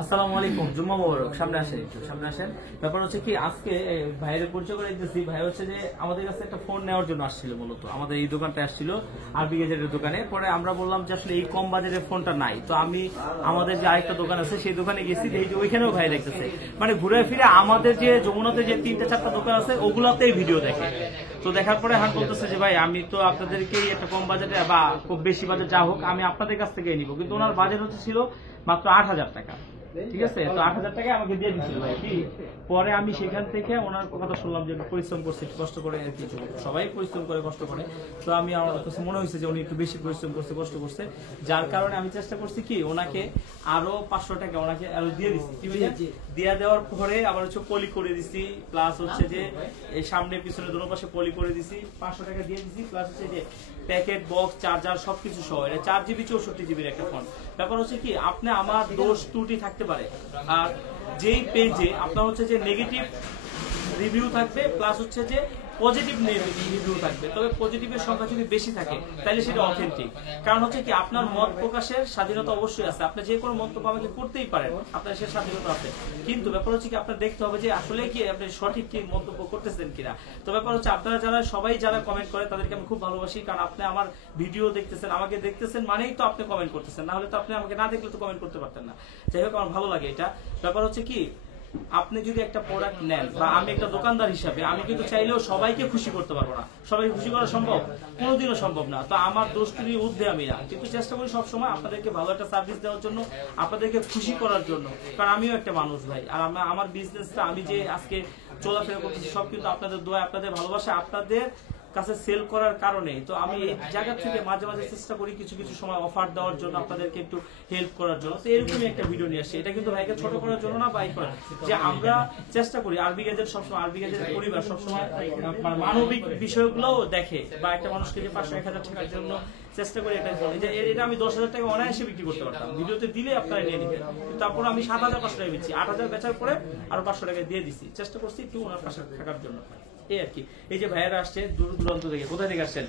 আসসালামু আলাইকুম, জুম্মা মোবারক। সামনে আসেন, একটু সামনে আসেন। ব্যাপার হচ্ছে কি, আজকে ভাইয়ের পরিচয় করে দিতেছি। ভাই হচ্ছে যে আমাদের কাছে একটা ফোন নেওয়ার জন্য আসছিল, মূলত আমাদের এই দোকানটা আসছিল আরবি গেজেটের দোকানে। পরে আমরা বললাম যে আসলে এই কম বাজেটের ফোনটা নাই, তো আমি আমাদের যে আরেকটা দোকান আছে সেই দোকানে গেছি, এই যে ওইখানেও ভাই দেখতেছে, মানে ঘুরে ফিরে আমাদের যে যমুনাতে যে 3-4টা দোকান আছে ওগুলাতেই ভিডিও দেখে। তো দেখার পরে হান বলতেছে যে ভাই আমি তো আপনাদেরকেই একটা কম বাজেটে বা খুব বেশি বাজেট যা হোক আমি আপনাদের কাছ থেকে নিব, কিন্তু ওনার বাজেট হচ্ছে ছিল মাত্র 8,000 টাকা। ঠিক আছে, তো 8,000 টাকা আমাকে দিয়ে দিচ্ছিল ভাই। কি পরে আমি সেখান থেকে ওনার কথা শুনলাম যে পরিশ্রম করছে, একটু কষ্ট করে আর কি, সবাই পরিশ্রম করে কষ্ট করে। তো আমি আমার কাছে মনে হয়েছে যে উনি একটু বেশি পরিশ্রম করছে, কষ্ট করছে, যার কারণে আমি চেষ্টা করছি কি ওনাকে আরো 500 টাকা ওনাকে আরো দিয়ে দিচ্ছি। কি ভাইয়া, দিয়ে দেওয়ার পরে আবার হচ্ছে পলি করে দিছি, প্লাস হচ্ছে যে এই সামনে পিছনে দুটো পাশে পলি করে দিছি, 500 টাকা দিয়ে দিছি, প্লাস হচ্ছে যে প্যাকেট, বক্স, চার্জার সবকিছু সহ। এটা 4GB 64GB একটা ফোন। ব্যাপার হচ্ছে কি, আপনি আমার দোষ ত্রুটি থাকতে পারে, আর যেই পেজে আপনার হচ্ছে যে নেগেটিভ রিভিউ থাকবে, প্লাস হচ্ছে যে পজিটিভ রিভিউ থাকবে, তবে পজিটিভের সংখ্যা যদি বেশি থাকে তাহলে সেটা অথেন্টিক। কারণ হচ্ছে কি, আপনার মত প্রকাশের স্বাধীনতা অবশ্যই আছে, আপনি যে কোনো মন্তব্য আমাকে করতেই পারেন, আপনার সে স্বাধীনতা আছে, কিন্তু ব্যাপার হচ্ছে কি আপনার দেখতে হবে যে আসলে কি আপনি সঠিক কি মন্তব্য করতেছেন কিনা। তো ব্যাপার হচ্ছে আপনারা যারা কমেন্ট করে তাদেরকে আমি খুব ভালোবাসি, কারণ আপনি আমার ভিডিও দেখতেছেন, আমাকে দেখতেছেন মানেই তো আপনি কমেন্ট করতেছেন, না হলে তো আপনি আমাকে না দেখলে তো কমেন্ট করতে পারতেন না। যাই হোক, আমার ভালো লাগে এটা। ব্যাপার হচ্ছে কি, আপনি যদি একটা প্রোডাক্ট নেন, বা আমি একটা দোকানদার হিসাবে আমি কিন্তু চাইলেও সবাইকে খুশি করতে পারবো না। সবাইকে খুশি করা সম্ভব? কোনোদিনও সম্ভব না। তো আমার দোষটির ঊর্ধ্বে আমি না, কিন্তু চেষ্টা করি সবসময় আপনাদেরকে ভালো একটা সার্ভিস দেওয়ার জন্য, আপনাদেরকে খুশি করার জন্য, কারণ আমিও একটা মানুষ ভাই। আর আমার বিজনেসটা আমি যে আজকে চলাফেরা করতেছি সব কিন্তু আপনাদের দোয়া, আপনাদের ভালোবাসা, আপনাদের কাছে সেল করার কারণে। তো আমি এই জায়গা থেকে মাঝে মাঝে চেষ্টা করি কিছু কিছু সময় অফার দেওয়ার জন্য, আপনাদেরকে একটু হেল্প করার জন্য। তো এরকমই একটা ভিডিও নিয়ে আসছি। এটা কিন্তু ভাইকে ছোট করার জন্য না, বাই করার, যে আমরা চেষ্টা করি আরবি গেজেট সবসময়, আরবি গেজের পরিবার সবসময় মানবিক বিষয়গুলোও দেখে, বা একটা মানুষকে যে 500-1000 টাকার জন্য চেষ্টা করি। এটা আমি 10,000 টাকা অনায়াসে বিক্রি করতে পারতাম, ভিডিওতে দিলে আপনারা নিয়ে নিবেন, কিন্তু তারপর আমি 7,500 টাকা বেচছি, 8,000 বেচার পরে আরো 500 টাকা দিয়ে দিচ্ছি। চেষ্টা করছি একটু ওনার পাশে থাকার জন্য, এই আর কি। এই যে ভাইয়েরা আসছে দূর দূরান্ত থেকে, কোথায় থেকে আসছেন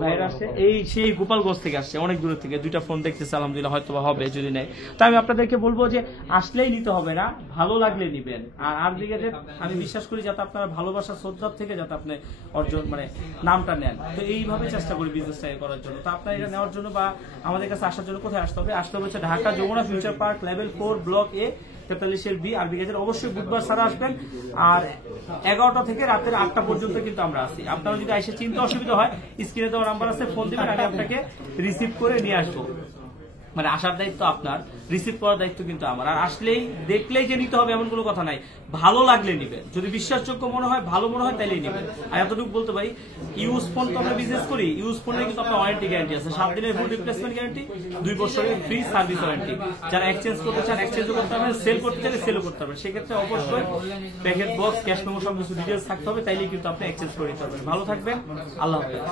ভাইয়েরা? আসছে এই সেই গোপালগঞ্জ থেকে আসছে, অনেক দূর থেকে। 2টা ফোন দেখতেছে, আলহামদুলিল্লাহ হয়তো বা হবে যদি নেয়। তো আমি আপনাদেরকে বলবো যে আসলেই নিতে হবে না, ভালো লাগলে নিবেন। আর আরবি গেজেট আমি বিশ্বাস করি যাতে আপনারা ভালোবাসা শ্রদ্ধার থেকে যাতে আপনি অর্জন মানে নামটা নেন। তো এইভাবে চেষ্টা করি বিজনেসটা করার জন্য। তো আপনারা এটা নেওয়ার জন্য বা আমাদের কাছে আসার জন্য কোথায় আসতে হবে? আসতে হবে হচ্ছে Dhaka Jamuna future park level 4 block A 43B আরবি গেজেট। অবশ্যই বুধবার ছাড়া আসবেন, আর 11টা থেকে রাতের 8টা পর্যন্ত কিন্তু আমরা আসি। আপনারা যদি এসে চিন্তা অসুবিধা হয়, স্ক্রিনে দেওয়া নাম্বার আছে, ফোন দিবেন, আমি আপনাকে রিসিভ করে নিয়ে আসবো। মানে আসার দায়িত্ব আপনার, রিসিভ করার দায়িত্ব কিন্তু আমার। আর আসলেই দেখলেই যে নিতে হবে এমন কোনো কথা নাই, ভালো লাগলে নিবেন, যদি বিশ্বাসযোগ্য মনে হয়, ভালো মনে হয়, তাইলেই নিবেন। আর এতটুকু বলতে পারি, ইউজ ফোন তো আমরা বিজনেস করি, ইউজ ফোনে কিন্তু আপনার ওয়ারেন্টি গ্যারান্টি আছে, 7 দিনের ফুল রিপ্লেসমেন্ট গ্যারান্টি, 2 বছরের ফ্রি সার্ভিস ওয়ারেন্টি। যারা এক্সচেঞ্জ করতে চান এক্সচেঞ্জও করতে পারবেন, সেল করতে চাইলে সেলও করতে পারবেন। সেক্ষেত্রে অবশ্যই প্যাকেট, বক্স, ক্যাশ মেমো সব কিছু ডিটেলস থাকতে হবে, তাইলেই কিন্তু আপনি এক্সচেঞ্জ করে নিতে পারবেন। ভালো থাকবেন, আল্লাহ হাফেজ।